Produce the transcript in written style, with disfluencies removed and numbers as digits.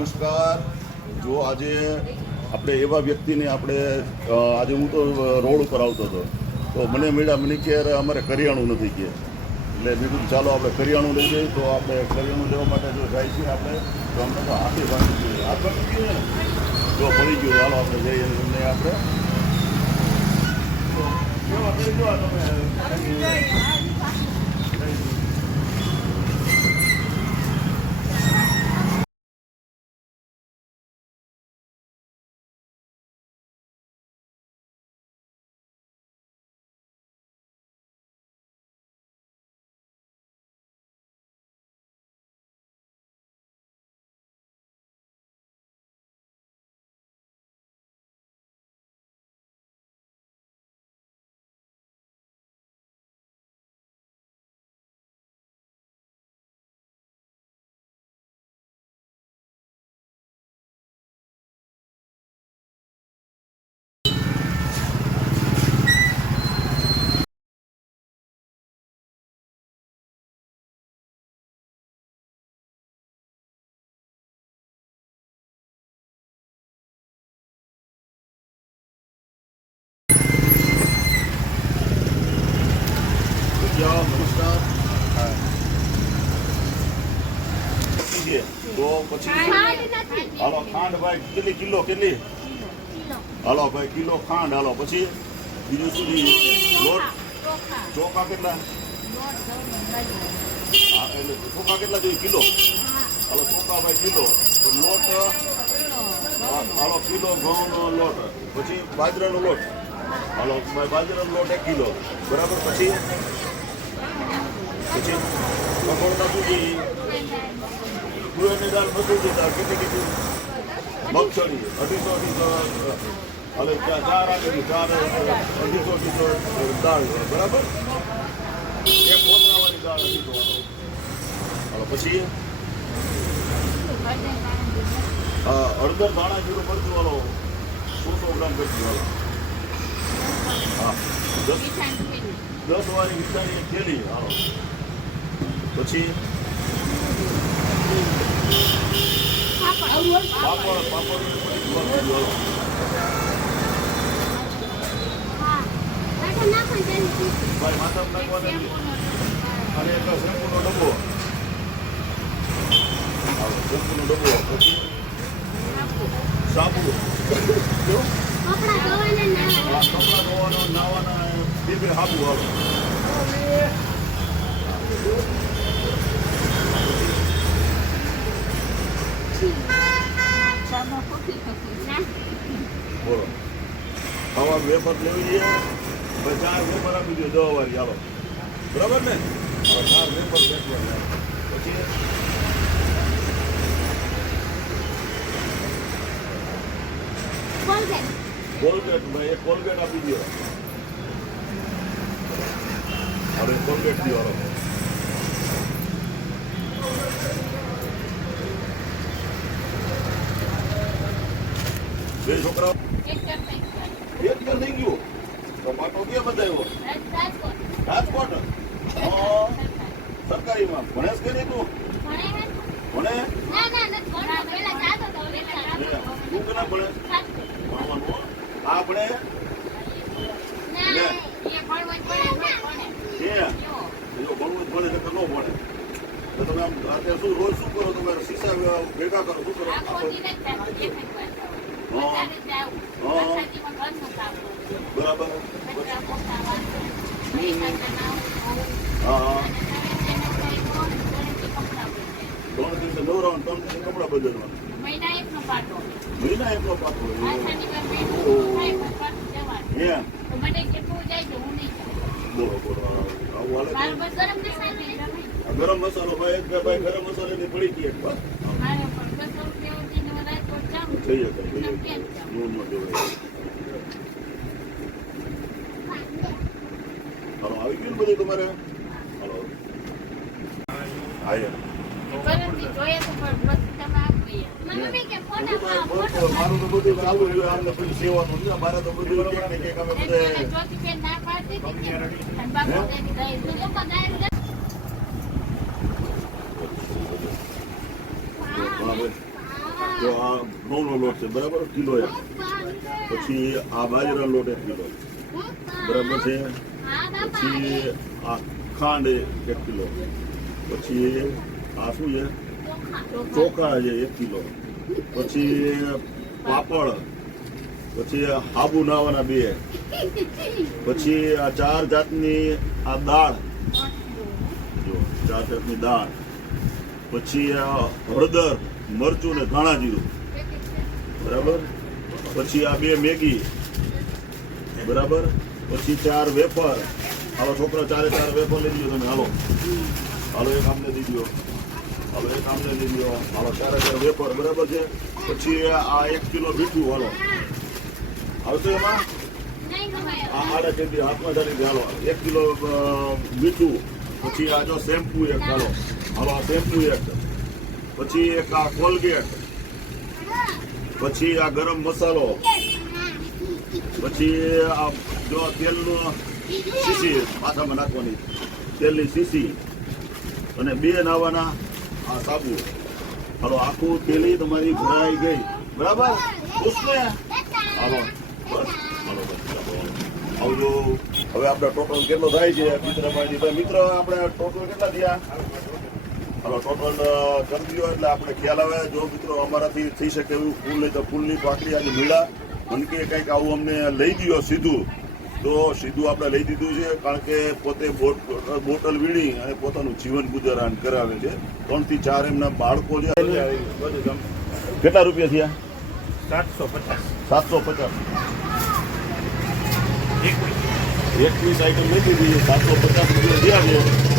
નમસ્કાર. જો આજે આપણે એવા વ્યક્તિને આજે હું તો રોડ ઉપર આવતો હતો તો મને મળ્યા, મને કે અમારે કરિયાણું નથી કે, એટલે મેં કીધું ચાલો આપણે કરિયાણું લઈ જઈએ. તો આપણે કરિયાણું લેવા માટે જો જાય છીએ આપણે, તો અમને તો હાથે ભાંગી ગયું, હાથ ભાંગી ગયું ને, જો પડી ગયું. ચાલો આપણે જઈએ એમને આપણે કેવા કરી દો તમે. નમસ્કાર. તો પછી હાલો ખાંડ ભાઈ કેટલી કિલો કેટલી? હાલો ભાઈ કિલો ખાંડ. હાલો પછી બીજું સુધી લોટ ચોખા કેટલા? એટલે ચોખા કેટલા જોઈએ? કિલો. હાલો ચોખા ભાઈ કિલો. લોટ હાલો કિલો ઘઉંનો લોટ. પછી બાજરાનો લોટ. હાલો બાજરાનો લોટ 1 કિલો બરાબર. પછી કઠોળના સુધી તુવેરની દાળ, મસૂરની દાળ કેટલી? મગફળી 250 હવે 4 આપેલી 250 દાળ બરાબર. એક કોતરાવાળી દાળ 250. હાલો પછી હળદર ધાણા જીરું મરચું વાળો 100 ગ્રામ કરશું. હાલો હા 10 વાળી મીઠાની 1 થેલી. હાલો પછી પાપડ માથા નાખવાના અને એક શેમ્પૂનો ડબ્બો. શેમ્પૂનો ડબ્બો. પછી સાબુ, કપડા ધોવાનો નાવાના 2 સાબુ. હાલો બોલો ખાવા વેફર લેવી છે, 4 વેફર આપી દો 10 વાળી. હાલો બરાબર ને. 4 વેફર ફેંકવા. પછી કોલગેટ ભાઈ 1 કોલગેટ આપી દો. હવે કોલગેટ દો. હાલો બે છોકરાઓ એક ઘર થઈ ગયું. તો પાટો ક્યાં બંધાયો? રાજકોટ. સરકારીમાં ભણેશ કે નહીં તું? ભણે તું કે ના ભણે? ભણવાનું આપણે ભણવું જ ભણે કે ન ભણે. તો તમે આમ અત્યારે શું રોજ શું કરો? તમે શીશા ભેગા કરો, શું કરો? બરાબર. હા 3 દિવસે નવરાવાનું, 3 દિવસે કપડા બદલવાનું. મહિના એકનો પાટો. બોલો આવું હાલે. ગરમ મસાલો ભાઈ ગરમ મસાલો ની પડી ગઈ એક વાત થઈ જશે. હાલો આવી ગયું બધું તમારે? હાલો મારું તો બધું ચાલુ રહ્યું. અમને પછી સેવાનું છે. મારે તો બધું અમે બધા તો આ ઘઉંનો લોટ છે બરાબર, કિલો એક. પછી આ બાજરાનો લોટ 1 કિલો બરાબર છે. પછી આ ખાંડ 1 કિલો. પછી આ શું છે, ચોખા છે 1 કિલો. પછી પાપડ. પછી હાબુ નાવાના 2. પછી આ 4 જાતની આ દાળ, જો 4 જાતની દાળ. પછી આ હળદર, મરચું ને ધાણા જીરું બરાબર. પછી આ 2 મેગી બરાબર. પછી 4 વેફર. હાલો છોકરા 4 વેફર લઈ લ્યો તમે. હાલો હાલો એક આમને દઈ દો. હાલો એક આમને દઈ દો. હાલો 4 વેફર બરાબર છે. પછી આ 1 કિલો મીઠું. હાલો આવતો એમાં આ આડા કેજી હાથમાં ચાલી. હાલો 1 કિલો મીઠું. પછી આ જો શેમ્પુ 1. હાલો હાલો આ શેમ્પુ 1. પછી એક આ કોલગેટ. પછી આ ગરમ મસાલો. પછી આ જો તેલનું શીશી માથામાં નાખવાની તેલની શીશી. અને 2 નાવાના આ સાબુ. હાલો આખું થેલી તમારી ભરાઈ ગઈ બરાબર. ઉસને હાલો બસ. હાલો બસ આવજો. હવે આપણે ટોટલ કેટલો થાય છે મિત્ર આપણે ટોટલ કેટલા થયા? હાલો ટોટલ કરી દો એટલે આપણે ખ્યાલ આવે. જો મિત્રો અમારાથી થઈ શકે એવું ફૂલ નહીં તો ફૂલની પાકડી આજે મેળા મને કે કંઈક આવું અમને લઈ દો સીધું, તો સીધું આપણે લઈ દીધું છે. કારણ કે પોતે બોટલ વીણી અને પોતાનું જીવન ગુજારણ કરાવે છે. 3 થી 4 એમના બાળકો છે. કેટલા રૂપિયા થયા? 750. 21 આઈટમ લઈ દીધી. 750 રૂપિયા થયા છે.